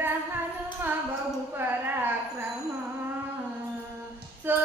వీర హనుమ బహు పరాక్రమ so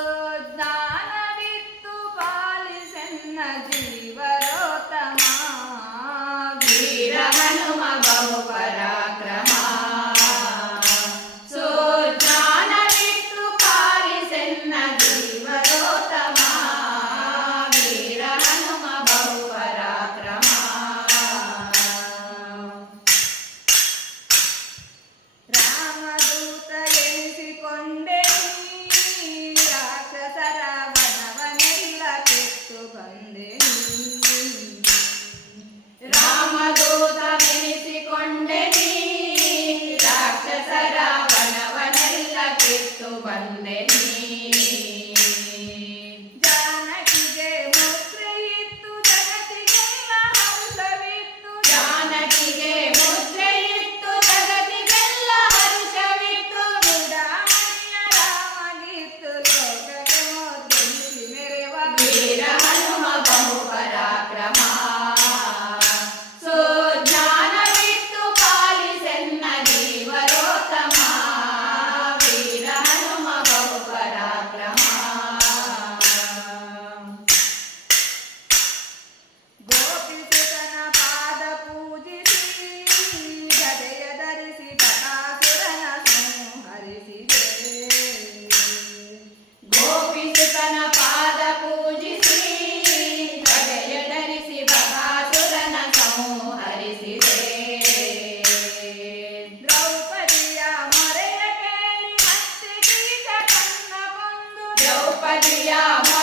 i'll be Padilla.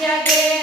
Yeah.